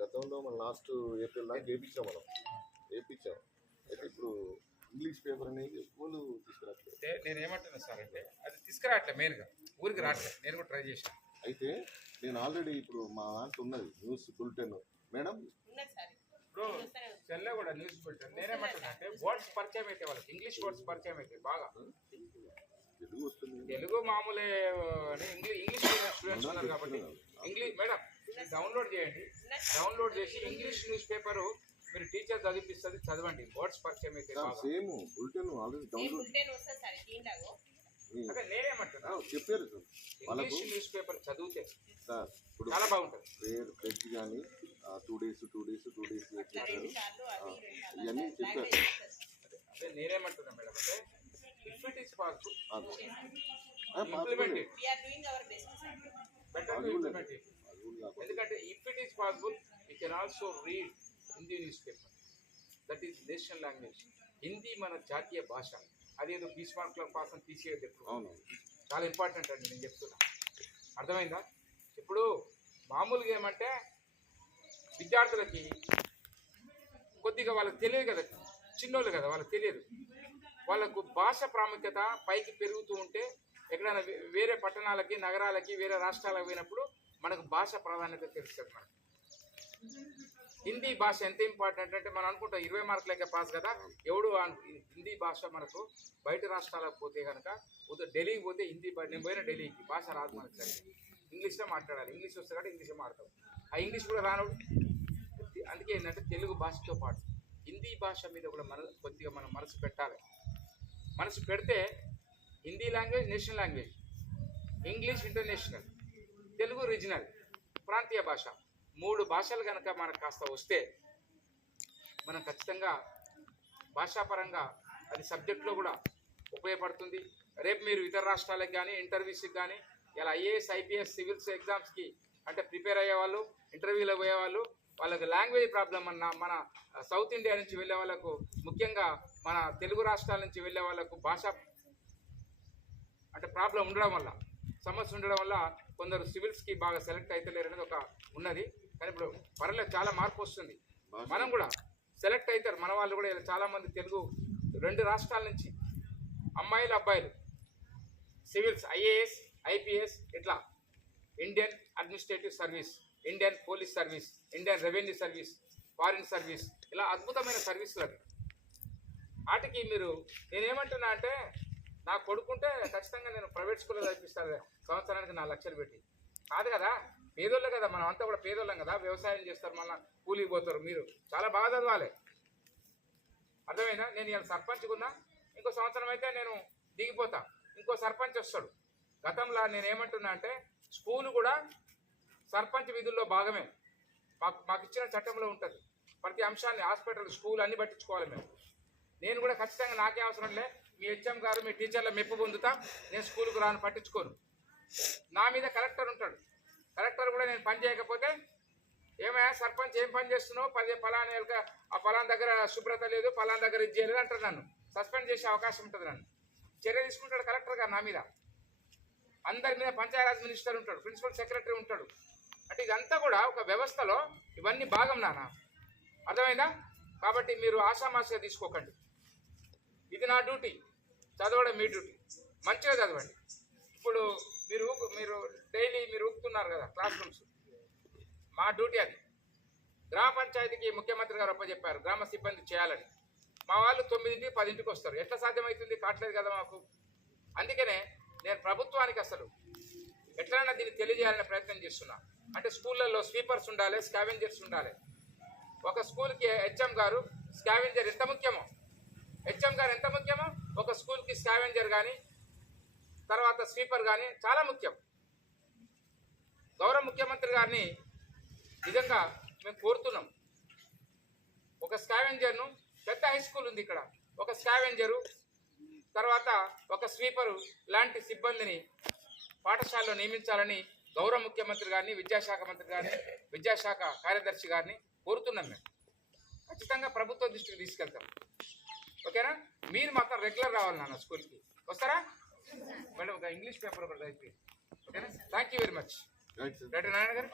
గతంలో మన last April దాకా వేయించాం మనం వేయించాం. అయితే ఇప్పుడు ఇంగ్లీష్ పేపర్ అనేది స్కూల్ తీసుకురావట్లేదు. నేను ఏమంటున్నా సార్ అంటే అది తీసుకురావట్లే, మెయిన్గా ఊరికి రావట్లేదు. నేను కూడా ట్రై చేశాను. అయితే నేను ఆల్రెడీ ఇప్పుడు మా దాంట్లో ఉన్నది న్యూస్ బులెటిన్ మేడం. ఇప్పుడు సెల్లో కూడా న్యూస్ బులెటిన్. నేనేమంటున్నా అంటే వర్డ్స్ పరిచయం అయితే వాళ్ళకి ఇంగ్లీష్ వర్డ్స్ పరిచయం అయితే బాగా తెలుగు వస్తుంది, తెలుగు మామూలే. ఇంగ్లీష్ స్టూడెంట్స్ ఉన్నారు కాబట్టి ఇంగ్లీష్ మేడం డౌన్లోడ్ చేయండి. డౌన్లోడ్ చేసి ఇంగ్లీష్ న్యూస్ పేపరు మీరు టీచర్ చదివిస్తుంది, చదవండి. వర్డ్స్ పరిచయం అయితే సేమ్ బులెటిన్ ఆల్రెడీ డౌన్లోడ్. అదే నేనేమంటున్నా చెప్పారు ఇంగ్లీష్ న్యూస్ పేపర్ చదివితే సార్. ఇప్పుడు చాలా బాగుంటుంది. ఫ్రెంచ్ కానీ 2 days చెప్పారు, ఇవన్నీ చెప్పారు. అదే నేనేమంటున్నా మేడం అంటే if it is possible implement better to implement it. ఎందుకంటే if it is possible you can also read Hindi newspaper. That is national language. Hindi మన జాతీయ భాష. అదేదో బీస్మార్క్ల కోసం తీసేది ఎప్పుడు చాలా ఇంపార్టెంట్ అండి నేను చెప్తున్నా. అర్థమైందా? ఇప్పుడు మామూలుగా ఏమంటే విద్యార్థులకి కొద్దిగా వాళ్ళకి తెలియదు కదా, చిన్నోళ్ళు కదా, వాళ్ళకి తెలియదు. వాళ్ళకు భాష ప్రాముఖ్యత పైకి పెరుగుతూ ఉంటే ఎక్కడైనా వేరే పట్టణాలకి, నగరాలకి, వేరే రాష్ట్రాలకు పోయినప్పుడు మనకు భాష ప్రాధాన్యత తెలుస్తుంది. మనకు హిందీ భాష ఎంత ఇంపార్టెంట్ అంటే మనం అనుకుంటాం 20 మార్కులకే పాస్ కదా. ఎవడు హిందీ భాష మనకు బయట రాష్ట్రాలకు పోతే కనుక ఢిల్లీకి పోతే హిందీ నేను పోయిన ఢిల్లీకి భాష రాదు మనకు. సరే ఇంగ్లీష్లో మాట్లాడాలి, ఇంగ్లీష్ వస్తే కూడా ఇంగ్లీష్లో మాట్లాడతాం. ఆ ఇంగ్లీష్ కూడా రానప్పుడు అందుకే ఏంటంటే తెలుగు భాషతో పాటు హిందీ భాష మీద కూడా కొద్దిగా మనం మనసు పెట్టాలి. మనసు పెడితే Hindi language national language, English international, Telugu regional ప్రాంతీయ భాష, 3 భాషలు కనుక మనకు కాస్త వస్తే మనం ఖచ్చితంగా భాషాపరంగా అది సబ్జెక్ట్లో కూడా ఉపయోగపడుతుంది. రేపు మీరు ఇతర రాష్ట్రాలకు కానీ ఇంటర్వ్యూస్కి కానీ ఇలా ఐఏఎస్ ఐపీఎస్ సివిల్స్ ఎగ్జామ్స్కి అంటే ప్రిపేర్ అయ్యేవాళ్ళు, ఇంటర్వ్యూలకు పోయేవాళ్ళు, వాళ్ళకి లాంగ్వేజ్ ప్రాబ్లం మన సౌత్ ఇండియా నుంచి వెళ్ళే వాళ్ళకు, ముఖ్యంగా మన తెలుగు రాష్ట్రాల నుంచి వెళ్ళే వాళ్ళకు భాష అంటే ప్రాబ్లం ఉండడం వల్ల, సమస్య ఉండడం వల్ల కొందరు సివిల్స్కి బాగా సెలెక్ట్ అవుతలేరు అనేది ఒక ఉన్నది. కానీ ఇప్పుడు పర్లేదు, చాలా మార్పు వస్తుంది. మనం కూడా సెలెక్ట్ అవుతారు. మన వాళ్ళు కూడా చాలామంది తెలుగు 2 రాష్ట్రాల నుంచి అమ్మాయిలు అబ్బాయిలు సివిల్స్ ఐఏఎస్ ఐపీఎస్ ఇట్లా Indian administrative service, Indian police service, Indian revenue service, foreign service, ఇలా అద్భుతమైన సర్వీసులు అవి. వాటికి మీరు నేనేమంటున్నా అంటే నా కొడుకుంటే ఖచ్చితంగా నేను ప్రైవేట్ స్కూల్లో చదివిస్తాను సంవత్సరానికి 4 లక్షలు పెట్టి. కాదు కదా, పేదోళ్ళే కదా, మనం అంతా కూడా పేదోళ్ళం కదా, వ్యవసాయం చేస్తారు, మళ్ళీ కూలికి పోతారు. మీరు చాలా బాగా చదవాలి. అర్థమైనా? నేను ఇలా సర్పంచ్గా ఉన్నా, ఇంకో సంవత్సరం అయితే నేను దిగిపోతా, ఇంకో సర్పంచ్ వస్తాడు. గతంలో నేను ఏమంటున్నా అంటే స్కూలు కూడా సర్పంచ్ విధుల్లో భాగమే. మాకు ఇచ్చిన చట్టంలో ఉంటుంది. ప్రతి అంశాన్ని హాస్పిటల్, స్కూల్ అన్ని పట్టించుకోవాలి మేము. నేను కూడా ఖచ్చితంగా నాకే అవసరం లే, మీ హెచ్ఎం గారు మీ టీచర్ల మెప్పు పొందుతా, నేను స్కూల్కి రాను, పట్టించుకోను. నా మీద కలెక్టర్ ఉంటాడు. కలెక్టర్ కూడా నేను పని చేయకపోతే ఏమయ్యా సర్పంచ్ ఏం పని చేస్తున్నావు, పలానా ఆ పలానా దగ్గర శుభ్రత లేదు, పలానా దగ్గర ఇది చేయలేదు అంటారు. నన్ను సస్పెండ్ చేసే అవకాశం ఉంటుంది. నన్ను చర్య తీసుకుంటాడు కలెక్టర్ గారు నా మీద. అందరి మీద పంచాయరాజ్ మినిస్టర్ ఉంటాడు, ప్రిన్సిపల్ సెక్రటరీ ఉంటాడు. అంటే ఇదంతా కూడా ఒక వ్యవస్థలో ఇవన్నీ భాగం నాన్న. అర్థమైందా? కాబట్టి మీరు ఆషామాషిగా తీసుకోకండి. ఇది నా డ్యూటీ, చదవడం మీ డ్యూటీ. మంచిగా చదవండి. ఇప్పుడు మీరు డైలీ మీరు ఊపుతున్నారు కదా క్లాస్ రూమ్స్, మా డ్యూటీ అది. గ్రామ పంచాయతీకి ముఖ్యమంత్రి గారు చెప్పారు గ్రామ సిబ్బంది చేయాలని. మా వాళ్ళు 9ంటికి 10ంటికి వస్తారు. ఎట్లా సాధ్యమవుతుంది? కావట్లేదు కదా మాకు. అందుకనే నేను ప్రభుత్వానికి అసలు ఎట్లైనా దీన్ని తెలియజేయాలనే ప్రయత్నం చేస్తున్నా. అంటే స్కూళ్ళల్లో స్వీపర్స్ ఉండాలి, స్కావెంజర్స్ ఉండాలి. ఒక స్కూల్కి హెచ్ఎం గారు స్కావెంజర్ ఎంత ముఖ్యమో, హెచ్ఎం గారు ఎంత ముఖ్యమో, ఒక స్కూల్కి స్కావెంజర్ కానీ తర్వాత స్వీపర్ కానీ చాలా ముఖ్యం. గౌరవ ముఖ్యమంత్రి గారిని నిజంగా మేము కోరుతున్నాం. ఒక స్కావెంజర్ను, పెద్ద హై స్కూల్ ఉంది ఇక్కడ, ఒక స్కావెంజరు తర్వాత ఒక స్వీపరు లాంటి సిబ్బందిని పాఠశాలలో నియమించాలని గౌరవ ముఖ్యమంత్రి గారిని, విద్యాశాఖ మంత్రి గారిని, విద్యాశాఖ కార్యదర్శి గారిని కోరుతున్నాం. మేము ఖచ్చితంగా ప్రభుత్వ దృష్టికి తీసుకెళ్తాం. ఓకేనా? మీరు మాత్రం రెగ్యులర్ రావాలి నాన్న స్కూల్కి. వస్తారా మేడం? ఒక ఇంగ్లీష్ పేపర్ ఒకటి అయిపోయింది. ఓకేనా? Thank you very much. Right Narayana గారు.